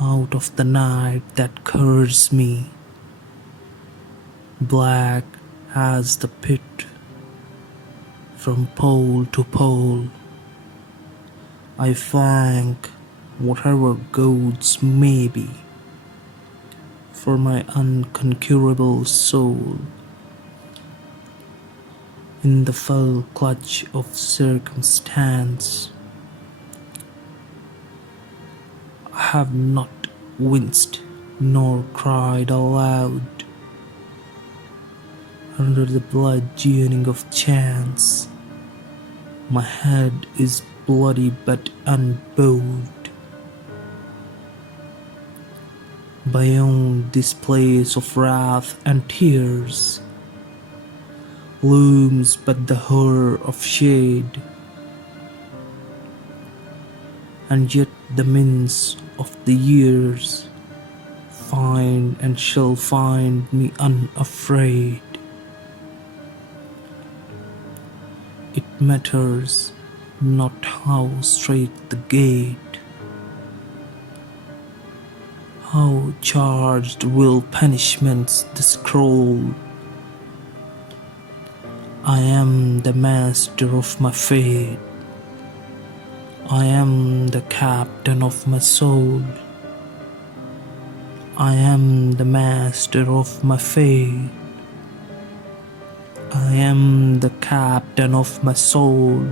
out of the night that covers me, black as the pit, from pole to pole. I thank whatever gods may be for my unconquerable soul. In the full clutch of circumstance, I have not winced nor cried aloud. Under the bludgeoning of chance, my head is bloody but unbowed. Beyond this place of wrath and tears looms but the horror of shade, and yet the menace of the years find and shall find me unafraid. It matters not how strait the gate, how charged will punishments the scroll. I am the master of my fate. I am the captain of my soul. I am the master of my fate. I am the captain of my soul.